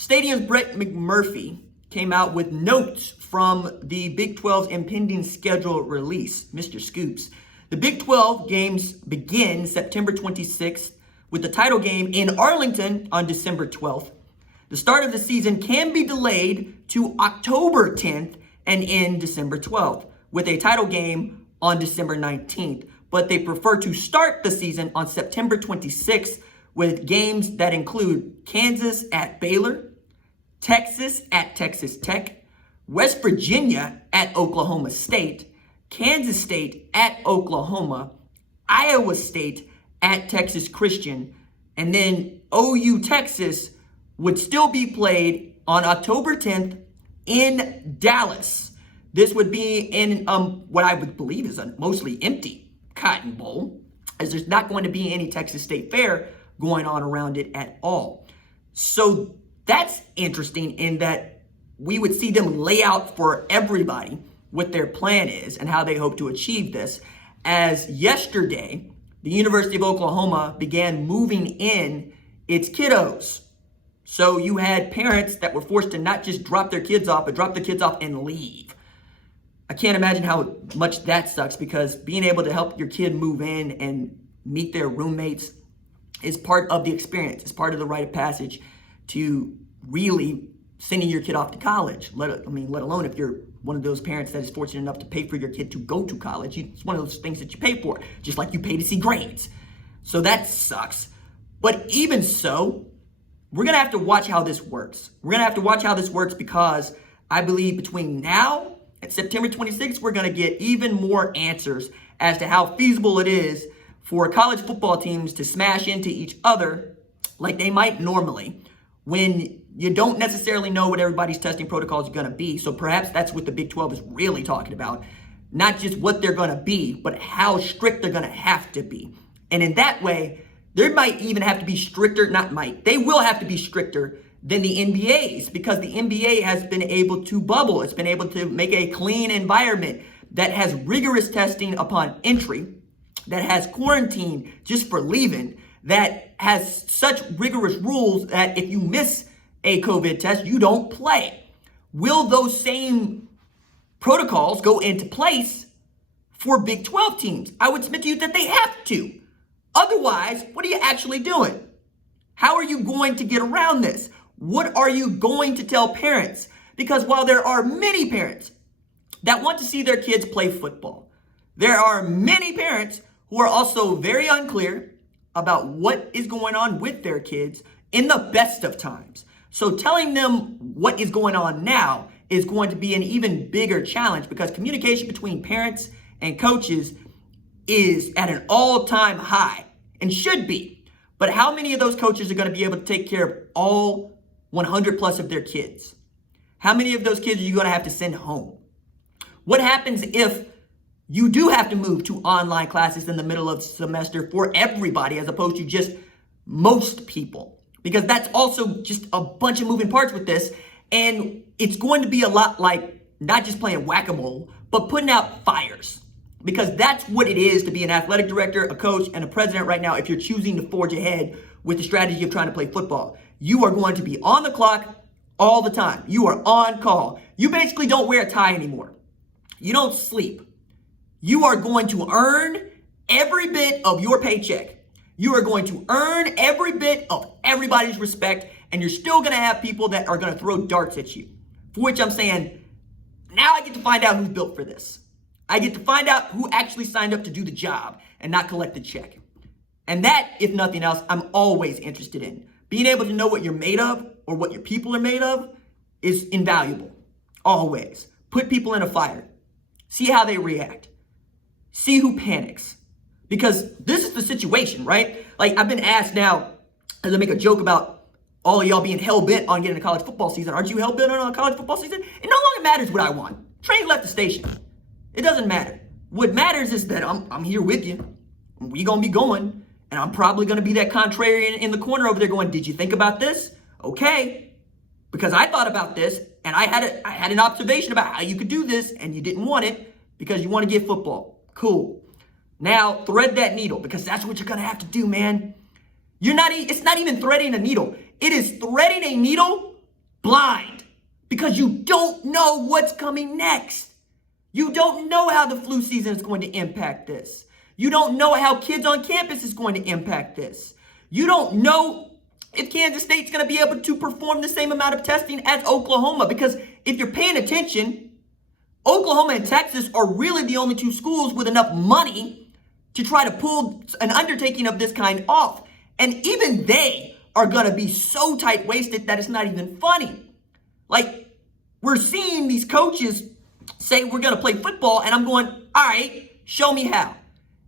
Stadium's Brett McMurphy came out with notes from the Big 12's impending schedule release, Mr. Scoops. The Big 12 games begin September 26th with the title game in Arlington on December 12th. The start of the season can be delayed to October 10th and end December 12th, with a title game on December 19th. But they prefer to start the season on September 26th with games that include Kansas at Baylor, Texas at Texas Tech, West Virginia at Oklahoma State, Kansas State at Oklahoma, Iowa State at Texas Christian, and then OU Texas would still be played on October 10th in Dallas. This would be in what I would believe is a mostly empty Cotton Bowl, as there's not going to be any Texas State Fair going on around it at all. So that's interesting in that we would see them lay out for everybody what their plan is and how they hope to achieve this. As yesterday, the University of Oklahoma began moving in its kiddos. So you had parents that were forced to not just drop their kids off, but drop their kids off and leave. I can't imagine how much that sucks, because being able to help your kid move in and meet their roommates is part of the experience. It's part of the rite of passage to really sending your kid off to college. Let alone if you're one of those parents that is fortunate enough to pay for your kid to go to college. It's one of those things that you pay for, just like you pay to see grades. So that sucks. But even so, we're going to have to watch how this works. We're going to have to watch how this works, because I believe between now and September 26th, we're going to get even more answers as to how feasible it is for college football teams to smash into each other like they might normally, when you don't necessarily know what everybody's testing protocols are going to be. So perhaps that's what the Big 12 is really talking about. Not just what they're going to be, but how strict they're going to have to be. And in that way, there might even have to be stricter, they will have to be stricter than the NBA's, because the NBA has been able to bubble. It's been able to make a clean environment that has rigorous testing upon entry, that has quarantine just for leaving, that has such rigorous rules that if you miss a COVID test, you don't play. Will those same protocols go into place for Big 12 teams? I would submit to you that they have to. Otherwise, what are you actually doing? How are you going to get around this? What are you going to tell parents? Because while there are many parents that want to see their kids play football, there are many parents who are also very unclear about what is going on with their kids in the best of times. So telling them what is going on now is going to be an even bigger challenge, because communication between parents and coaches is at an all-time high, and should be. But how many of those coaches are going to be able to take care of all 100 plus of their kids? How many of those kids are you going to have to send home? What happens if you do have to move to online classes in the middle of the semester for everybody, as opposed to just most people? Because that's also just a bunch of moving parts with this. And it's going to be a lot like not just playing whack-a-mole, but putting out fires. Because that's what it is to be an athletic director, a coach, and a president right now if you're choosing to forge ahead with the strategy of trying to play football. You are going to be on the clock all the time. You are on call. You basically don't wear a tie anymore. You don't sleep. You are going to earn every bit of your paycheck. You are going to earn every bit of everybody's respect, and you're still going to have people that are going to throw darts at you. For which I'm saying, now I get to find out who's built for this. I get to find out who actually signed up to do the job and not collect the check. And that, if nothing else, I'm always interested in. Being able to know what you're made of, or what your people are made of, is invaluable. Always. Put people in a fire. See how they react. See who panics. Because this is the situation, right? Like, I've been asked now, as I make a joke about all of y'all being hell-bent on getting a college football season. Aren't you hell-bent on a college football season? It no longer matters what I want. Train left the station. It doesn't matter. What matters is that I'm here with you. We gonna be going, and I'm probably gonna be that contrarian in the corner over there going, did you think about this? Okay, because I thought about this, and I had an observation about how you could do this, and you didn't want it because you want to get football. Cool. Now thread that needle, because that's what you're gonna have to do, man. It's not even threading a needle. It is threading a needle blind because you don't know what's coming next. You don't know how the flu season is going to impact this. You don't know how kids on campus is going to impact this. You don't know if Kansas State's going to be able to perform the same amount of testing as Oklahoma, because if you're paying attention, Oklahoma and Texas are really the only two schools with enough money to try to pull an undertaking of this kind off. And even they are going to be so tight-waisted that it's not even funny. Like, we're seeing these coaches say we're going to play football, and I'm going, all right, show me how.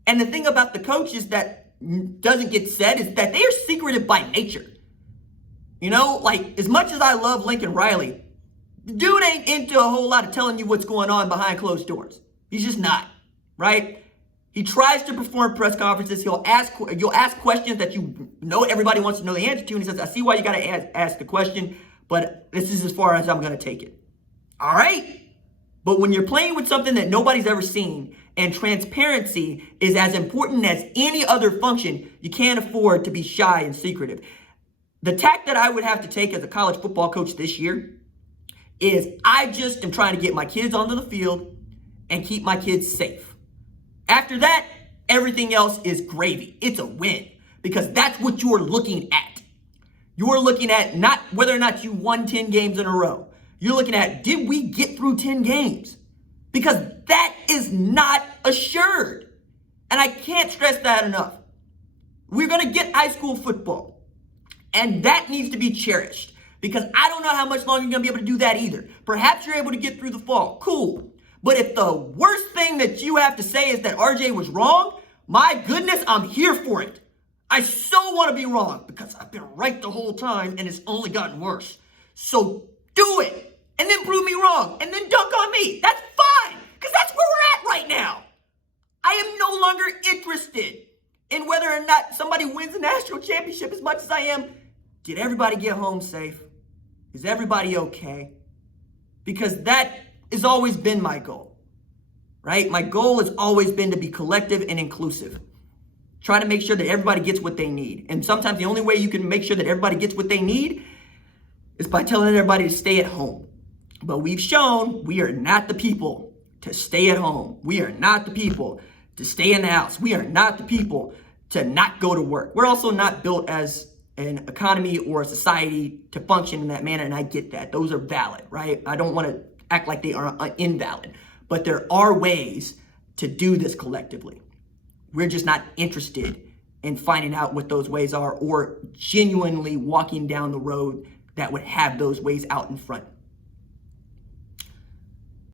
And the thing about the coaches that doesn't get said is that they are secretive by nature. You know, like, as much as I love Lincoln Riley, the dude ain't into a whole lot of telling you what's going on behind closed doors. He's just not, right? He tries to perform press conferences. You'll ask questions that you know everybody wants to know the answer to, and he says, I see why you got to ask the question, but this is as far as I'm going to take it. All right? But when you're playing with something that nobody's ever seen, and transparency is as important as any other function, you can't afford to be shy and secretive. The tack that I would have to take as a college football coach this year is I just am trying to get my kids onto the field and keep my kids safe. After that, everything else is gravy. It's a win, because that's what you're looking at. You're looking at not whether or not you won 10 games in a row. You're looking at, did we get through 10 games? Because that is not assured. And I can't stress that enough. We're going to get high school football, and that needs to be cherished, because I don't know how much longer you're going to be able to do that either. Perhaps you're able to get through the fall. Cool. But if the worst thing that you have to say is that RJ was wrong, my goodness, I'm here for it. I so want to be wrong, because I've been right the whole time and it's only gotten worse. So do it. And then prove me wrong, and then dunk on me. That's fine, because that's where we're at right now. I am no longer interested in whether or not somebody wins the national championship as much as I am, did everybody get home safe? Is everybody okay? Because that has always been my goal, right? My goal has always been to be collective and inclusive. Try to make sure that everybody gets what they need. And sometimes the only way you can make sure that everybody gets what they need is by telling everybody to stay at home. But we've shown we are not the people to stay at home. We are not the people to stay in the house. We are not the people to not go to work. We're also not built as an economy or a society to function in that manner, and I get that. Those are valid, right? I don't want to act like they are invalid. But there are ways to do this collectively. We're just not interested in finding out what those ways are, or genuinely walking down the road that would have those ways out in front.